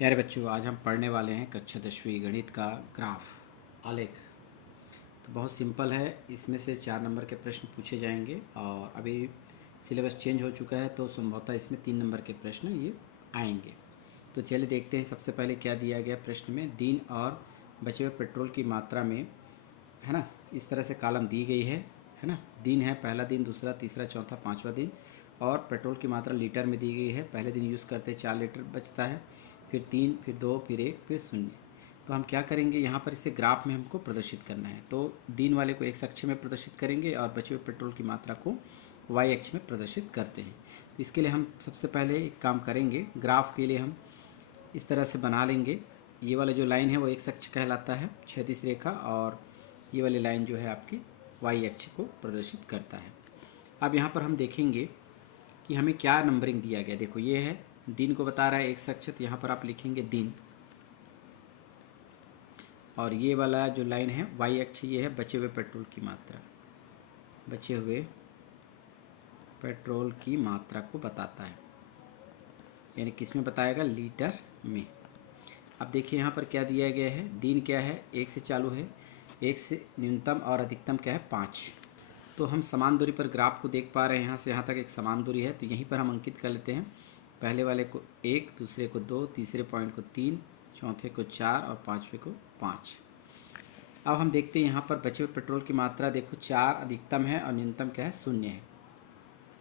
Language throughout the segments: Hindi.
प्यारे बच्चों, आज हम पढ़ने वाले हैं कक्षा 10वीं गणित का ग्राफ आलेख। तो बहुत सिंपल है, इसमें से 4 नंबर के प्रश्न पूछे जाएंगे और अभी सिलेबस चेंज हो चुका है तो संभवतः इसमें 3 नंबर के प्रश्न ये आएंगे। तो चलिए देखते हैं सबसे पहले क्या दिया गया प्रश्न में। दिन और बचे हुए पेट्रोल की मात्रा में, है ना, इस तरह से कॉलम दी गई है ना। दिन है, पहला दिन, दूसरा, तीसरा, चौथा, पाँचवा दिन, और पेट्रोल की मात्रा लीटर में दी गई है। पहले दिन यूज़ करते 4 लीटर बचता है, फिर 3, फिर 2, फिर 1, फिर 0। तो हम क्या करेंगे, यहाँ पर इसे ग्राफ में हमको प्रदर्शित करना है। तो दिन वाले को एक्स अक्ष में प्रदर्शित करेंगे और बचे हुए पेट्रोल की मात्रा को वाई अक्ष में प्रदर्शित करते हैं। इसके लिए हम सबसे पहले एक काम करेंगे, ग्राफ के लिए हम इस तरह से बना लेंगे। ये वाला जो लाइन है वो एक्स अक्ष कहलाता है, क्षैतिज रेखा, और ये वाली लाइन जो है आपकी वाई अक्ष को प्रदर्शित करता है। अब यहाँ पर हम देखेंगे कि हमें क्या नंबरिंग दिया गया। देखो, ये है दिन को बता रहा है एक्स अक्ष, तो यहाँ पर आप लिखेंगे दिन, और ये वाला जो लाइन है वाई अक्ष, ये है बचे हुए पेट्रोल की मात्रा। बचे हुए पेट्रोल की मात्रा को बताता है, यानी किस में बताएगा, लीटर में। अब देखिए यहाँ पर क्या दिया गया है, दिन क्या है, 1 से चालू है, 1 से न्यूनतम और अधिकतम क्या है, 5। तो हम समान दूरी पर ग्राफ को देख पा रहे हैं, यहाँ से यहाँ तक एक समान दूरी है, तो यहीं पर हम अंकित कर लेते हैं। पहले वाले को 1, दूसरे को 2, तीसरे पॉइंट को 3, चौथे को 4 और पाँचवें को 5। अब हम देखते हैं यहाँ पर बचे हुए पेट्रोल की मात्रा। देखो, 4 अधिकतम है और न्यूनतम क्या है, 0 है।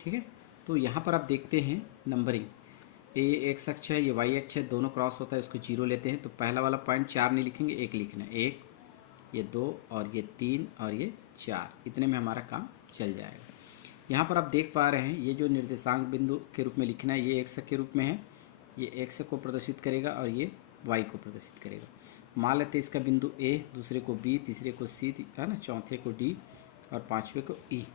ठीक है, तो यहाँ पर आप देखते हैं नंबरिंग, ये एक्स अक्ष है, ये वाई अक्ष है, दोनों क्रॉस होता है, उसको 0 लेते हैं। तो पहला वाला पॉइंट 4 नहीं लिखेंगे, 1 लिखना है। 1, ये 2, और ये 3, और ये 4, इतने में हमारा काम चल जाएगा। यहाँ पर आप देख पा रहे हैं, ये जो निर्देशांक बिंदु के रूप में लिखना है, ये एक्स के रूप में है, ये एक्स को प्रदर्शित करेगा और ये वाई को प्रदर्शित करेगा। मान लेते हैं इसका बिंदु ए, दूसरे को बी, तीसरे को सी, है ना, चौथे को डी और पाँचवें को ई।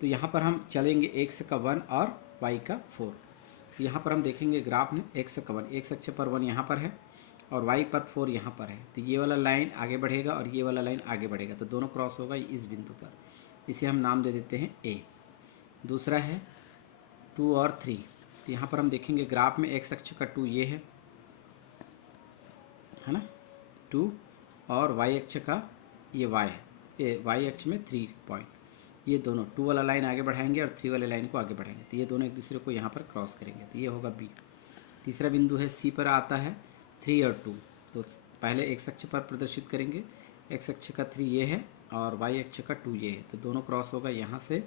तो यहाँ पर हम चलेंगे एक्स का 1 और वाई का 4। यहाँ पर हम देखेंगे ग्राफ में एक्स का 1, एक्स अक्ष पर 1 यहाँ पर है और वाई पर 4 यहाँ पर है। तो ये वाला लाइन आगे बढ़ेगा और ये वाला लाइन आगे बढ़ेगा, तो दोनों क्रॉस होगा इस बिंदु पर। इसे हम नाम दे देते हैं ए। दूसरा है 2 और 3। तो यहाँ पर हम देखेंगे ग्राफ में एक्स अक्ष का 2 ये है ना, 2, और वाई अक्ष का ये वाई है, ये वाई अक्ष में 3 पॉइंट। ये दोनों 2 वाला लाइन आगे बढ़ाएंगे और 3 वाले लाइन को आगे बढ़ाएंगे, तो ये दोनों एक दूसरे को यहाँ पर क्रॉस करेंगे, तो ये होगा बी। तीसरा बिंदु है सी पर आता है 3 और 2। तो पहले एक्स अक्ष पर प्रदर्शित करेंगे, एक्स अक्ष का 3 ये है और वाई अक्ष का 2 ये है, तो दोनों क्रॉस होगा यहाँ से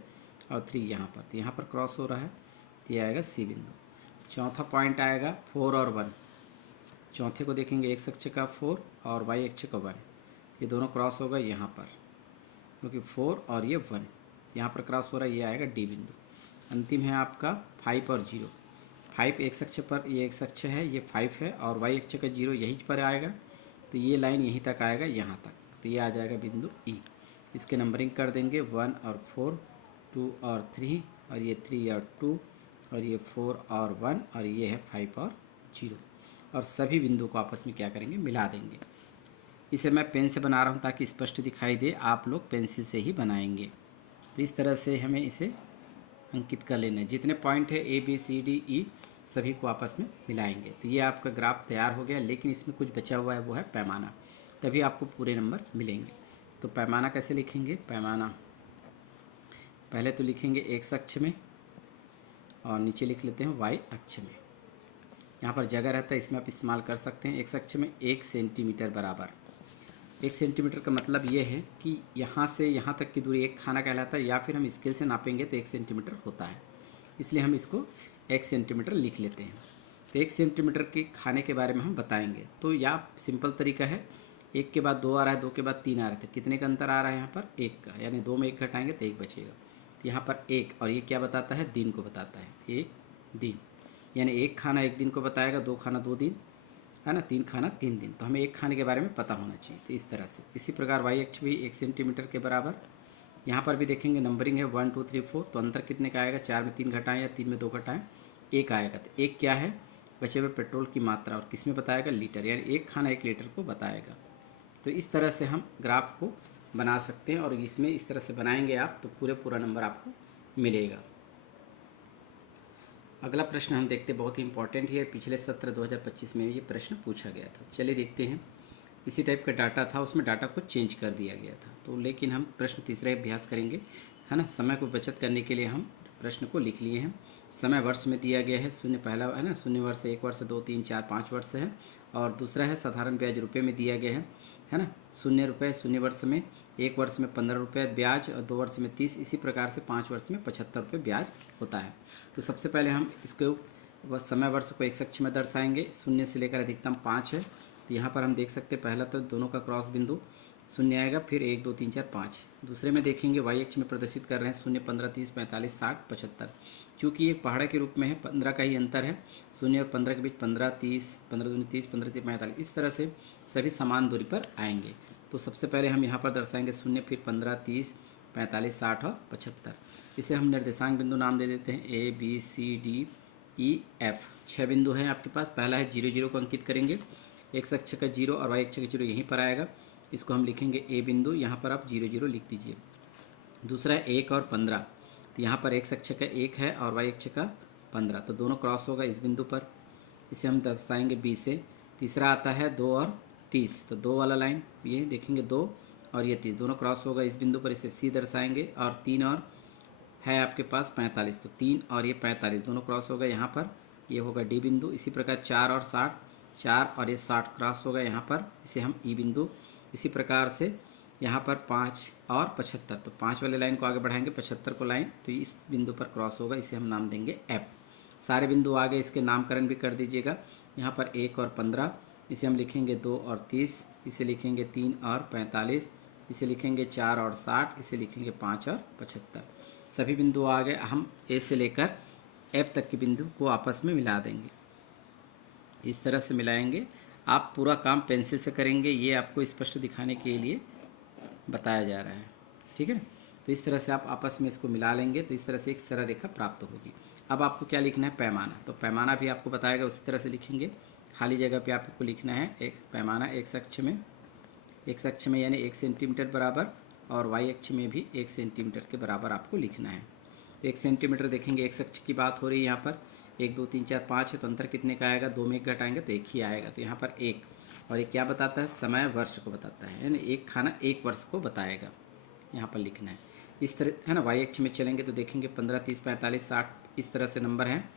और 3 यहाँ पर, तो यहाँ पर क्रॉस हो रहा है, तो ये आएगा सी बिंदु। चौथा पॉइंट आएगा 4 और 1। चौथे को देखेंगे एक्स अक्ष का 4 और वाई अक्ष का 1, ये दोनों क्रॉस होगा यहाँ पर, क्योंकि 4 और ये 1 यहाँ पर क्रॉस हो रहा है, ये आएगा डी बिंदु। अंतिम है आपका 5 और 0। 5 एक्स अक्ष पर, ये एक्स अक्ष है, ये 5 है, और वाई अक्ष का 0 यहीं पर आएगा, तो ये लाइन यहीं तक आएगा, यहाँ तक, तो ये आ जाएगा बिंदु ई। इसके नंबरिंग कर देंगे 1 और 4, 2 और 3, और ये 3 और 2, और ये 4 और 1, और ये है 5 और 0, और सभी बिंदु को आपस में क्या करेंगे, मिला देंगे। इसे मैं पेन से बना रहा हूँ ताकि स्पष्ट दिखाई दे, आप लोग पेंसिल से ही बनाएंगे। तो इस तरह से हमें इसे अंकित कर लेना है। जितने पॉइंट है A B C D E, सभी को आपस में मिलाएंगे, तो ये आपका ग्राफ तैयार हो गया। लेकिन इसमें कुछ बचा हुआ है, वो है पैमाना, तभी आपको पूरे नंबर मिलेंगे। तो पैमाना कैसे लिखेंगे, पैमाना पहले तो लिखेंगे एक्स अक्ष में और नीचे लिख लेते हैं वाई अक्ष में। यहाँ पर जगह रहता है, इसमें आप इस्तेमाल कर सकते हैं। एक्स अक्ष में 1 सेंटीमीटर बराबर, 1 सेंटीमीटर का मतलब ये है कि यहाँ से यहाँ तक की दूरी 1 खाना कहलाता है, या फिर हम स्केल से नापेंगे तो 1 सेंटीमीटर होता है, इसलिए हम इसको 1 सेंटीमीटर लिख लेते हैं। तो 1 सेंटीमीटर के खाने के बारे में हम बताएंगे। तो या सिंपल तरीका है, 1 के बाद 2 आ रहा है, 2 के बाद 3 आ रहा है, तो कितने का अंतर आ रहा है यहाँ पर, 1 का, यानी 2 में 1 घटाएंगे तो 1 बचेगा। तो यहाँ पर 1, और ये क्या बताता है, दिन को बताता है, 1 दिन, यानी 1 खाना 1 दिन को बताएगा, 2 खाना 2 दिन, है ना, 3 खाना 3 दिन। तो हमें 1 खाने के बारे में पता होना चाहिए। तो इस तरह से, इसी प्रकार वाई अक्ष भी 1 सेंटीमीटर के बराबर। यहाँ पर भी देखेंगे नंबरिंग है 1 2 3 4, तो अंतर कितने का आएगा, 4 में 3 घटाएं या 3 में 2 घटाएं, 1 आएगा। तो 1 क्या है, बचे हुए पेट्रोल की मात्रा, और किस में बताएगा, लीटर, यानी 1 खाना 1 लीटर को बताएगा। तो इस तरह से हम ग्राफ को बना सकते हैं, और इसमें इस तरह से बनाएंगे आप तो पूरा नंबर आपको मिलेगा। अगला प्रश्न हम देखते बहुत ही इंपॉर्टेंट है, पिछले सत्र 2025 में ये प्रश्न पूछा गया था। चलिए देखते हैं। इसी टाइप का डाटा था, उसमें डाटा को चेंज कर दिया गया था। तो लेकिन हम प्रश्न तीसरा अभ्यास करेंगे, है ना। समय को बचत करने के लिए हम प्रश्न को लिख लिए हैं। समय वर्ष में दिया गया है, शून्य पहला है ना, शून्य वर्ष 1 वर्ष 2 3 4 5 वर्ष है। और दूसरा है साधारण ब्याज रुपये में दिया गया है ना। 0 रुपये शून्य वर्ष में, 1 वर्ष में 15 रुपये ब्याज और 2 वर्ष में 30, इसी प्रकार से 5 वर्ष में 75 रुपये ब्याज होता है। तो सबसे पहले हम इसको समय वर्ष को एक अक्ष में दर्शाएंगे। 0 से लेकर अधिकतम 5 है। तो यहाँ पर हम देख सकते हैं पहला तो दोनों का क्रॉस बिंदु 0 आएगा, फिर 1 2 3 4 5। दूसरे में देखेंगे वाई अक्ष में प्रदर्शित कर रहे हैं 0 15 30 45 60 75। क्योंकि ये पहाड़ के रूप में है, 15 का ही अंतर है। 0 और 15 के बीच 15 30, 15 दूनी 30, 15 30 45, इस तरह से सभी समान दूरी पर आएंगे। तो सबसे पहले हम यहाँ पर दर्शाएंगे 0, फिर 15 30 45 60 और 75। इसे हम निर्देशांक बिंदु नाम दे देते हैं A B C D E F। 6 बिंदु हैं आपके पास। पहला है 0 0 को अंकित करेंगे। एक्स अक्ष का 0 और वाई अक्ष का 0 यहीं पर आएगा। इसको हम लिखेंगे A बिंदु, यहाँ पर आप 0 0 लिख दीजिए। दूसरा है 1 और 15। तो यहाँ पर एक्स अक्ष का 1 है और वाई अक्ष का 15, तो दोनों क्रॉस होगा इस बिंदु पर। इसे हम दर्शाएंगे B से। तीसरा आता है 2 और 30, तो 2 वाला लाइन ये देखेंगे 2 और ये 30, दोनों क्रॉस होगा इस बिंदु पर। इसे C दर्शाएंगे। और 3 और है आपके पास 45, तो 3 और ये 45 दोनों क्रॉस होगा यहाँ पर, ये होगा D बिंदु। इसी प्रकार 4 और 60, 4 और ये 60 क्रॉस होगा यहाँ पर, इसे हम E बिंदु। इसी प्रकार से यहाँ पर 5 और 75, तो 5 वाले लाइन को आगे बढ़ाएंगे, 75 को लाइन, तो इस बिंदु पर क्रॉस होगा, इसे हम नाम देंगे F। सारे बिंदु आगे इसके नामकरण भी कर दीजिएगा। यहाँ पर 1 और 15, इसे हम लिखेंगे 2 और 30, इसे लिखेंगे 3 और 45, इसे लिखेंगे 4 और 60, इसे लिखेंगे 5 और 75। सभी बिंदु आगे हम A से लेकर F तक के बिंदु को आपस में मिला देंगे। इस तरह से मिलाएंगे। आप पूरा काम पेंसिल से करेंगे, ये आपको स्पष्ट दिखाने के लिए बताया जा रहा है, ठीक है। तो इस तरह से आप आपस में इसको मिला लेंगे, तो इस तरह से एक सरल रेखा प्राप्त होगी। अब आपको क्या लिखना है, पैमाना। तो पैमाना भी आपको बताएगा, उसी तरह से लिखेंगे। खाली जगह पे आपको लिखना है एक पैमाना, एक्स अक्ष में यानी 1 सेंटीमीटर बराबर, और वाई अक्ष में भी 1 सेंटीमीटर के बराबर आपको लिखना है। 1 सेंटीमीटर देखेंगे, एक्स अक्ष की बात हो रही है यहाँ पर। 1 2 3 4 5 है, तो अंतर कितने का आएगा, 2 में 1 घटाएंगे तो 1 ही आएगा। तो यहाँ पर 1, और ये क्या बताता है, समय वर्ष को बताता है, यानी एक खाना 1 वर्ष को बताएगा, यहाँ पर लिखना है। इस तरह है ना। वाई अक्ष में चलेंगे तो देखेंगे 15 30 45 60, इस तरह से नंबर हैं।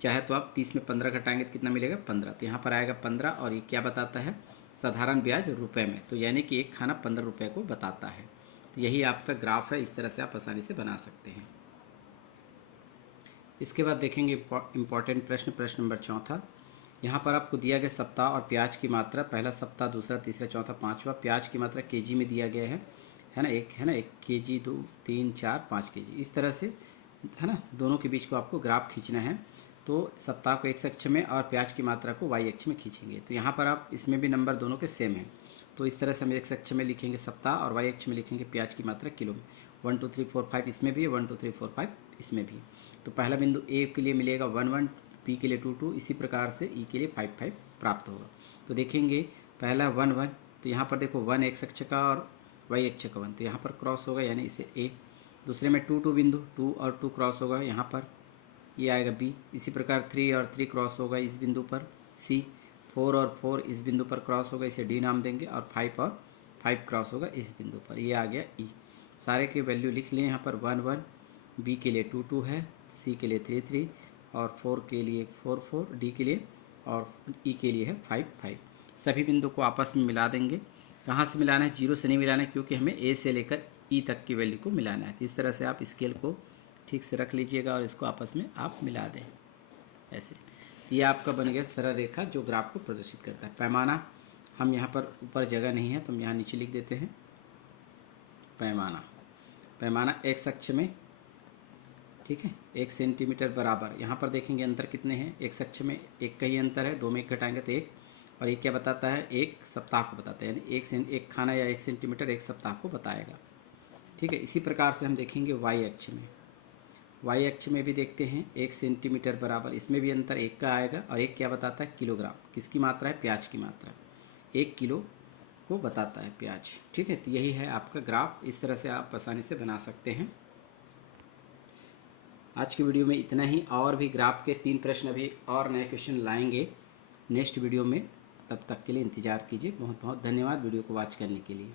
चाहे तो आप 30 में 15 घटाएंगे तो कितना मिलेगा, 15। तो यहाँ पर आएगा 15, और ये क्या बताता है, साधारण ब्याज रुपए में, तो यानी कि एक खाना 15 रुपये को बताता है। तो यही आपका ग्राफ है, इस तरह से आप आसानी से बना सकते हैं। इसके बाद देखेंगे इम्पॉर्टेंट प्रश्न, प्रश्न नंबर 4। यहाँ पर आपको दिया गया सप्ताह और प्याज की मात्रा, पहला सप्ताह, दूसरा, तीसरा, चौथा, पाँचवा। प्याज की मात्रा केजी में दिया गया है ना, 1 केजी, 2 3 4 5 केजी, इस तरह से है ना। दोनों के बीच को आपको ग्राफ खींचना है। तो सप्ताह को एक्स अक्ष में और प्याज की मात्रा को वाई अक्ष में खींचेंगे। तो यहाँ पर आप इसमें भी नंबर दोनों के सेम हैं, तो इस तरह से हम एक्स अक्ष में लिखेंगे सप्ताह और वाई अक्ष में लिखेंगे प्याज की मात्रा किलो में। 1 2 3 4 5 इसमें भी है, 1 2 3 4 5 इसमें भी। तो पहला बिंदु ए के लिए मिलेगा 1 1, बी के लिए 2 2, इसी प्रकार से ई के लिए 5 5 प्राप्त होगा। तो देखेंगे पहला 1 1, तो यहाँ पर देखो 1 एक्स अक्ष का और वाई अक्ष का 1, तो यहाँ पर क्रॉस होगा, यानी इसे ए। दूसरे में 2 2 बिंदु, 2 और 2 क्रॉस होगा, यहाँ पर ये आएगा बी। इसी प्रकार 3 और 3 क्रॉस होगा इस बिंदु पर, सी। 4 और 4 इस बिंदु पर क्रॉस होगा, इसे डी नाम देंगे। और 5 और 5 क्रॉस होगा इस बिंदु पर, ये आ गया ई। सारे के वैल्यू लिख लिए यहाँ पर। 1 1, बी के लिए 2 2 है, सी के लिए 3 3, और 4 के लिए 4 4, डी के लिए, और ई के लिए है 5 5। सभी बिंदु को आपस में मिला देंगे। कहाँ से मिलाना है, जीरो से नहीं मिलाना है, क्योंकि हमें ए से लेकर ई तक की वैल्यू को मिलाना है। तो इस तरह से आप स्केल को ठीक से रख लीजिएगा और इसको आपस में आप मिला दें ऐसे। ये आपका बन गया सरल रेखा जो ग्राफ को प्रदर्शित करता है। पैमाना हम यहाँ पर, ऊपर जगह नहीं है तो हम यहाँ नीचे लिख देते हैं पैमाना। पैमाना एक्स अक्ष में, ठीक है, 1 सेंटीमीटर बराबर। यहाँ पर देखेंगे अंतर कितने हैं, एक्स अक्ष में 1 का ही अंतर है, 2 में 1 घटाएंगे तो 1। और ये क्या बताता है, 1 सप्ताह को बताता है, यानी एक खाना या 1 सेंटीमीटर 1 सप्ताह को बताएगा, ठीक है। इसी प्रकार से हम देखेंगे वाई अक्ष में। वाई अक्ष में भी देखते हैं 1 सेंटीमीटर बराबर, इसमें भी अंतर 1 का आएगा। और 1 क्या बताता है, किलोग्राम। किसकी मात्रा है, प्याज की मात्रा। 1 किलो को बताता है प्याज, ठीक है। तो यही है आपका ग्राफ, इस तरह से आप आसानी से बना सकते हैं। आज की वीडियो में इतना ही, और भी ग्राफ के 3 प्रश्न अभी और नए क्वेश्चन लाएंगे नेक्स्ट वीडियो में। तब तक के लिए इंतज़ार कीजिए। बहुत बहुत धन्यवाद वीडियो को वॉच करने के लिए।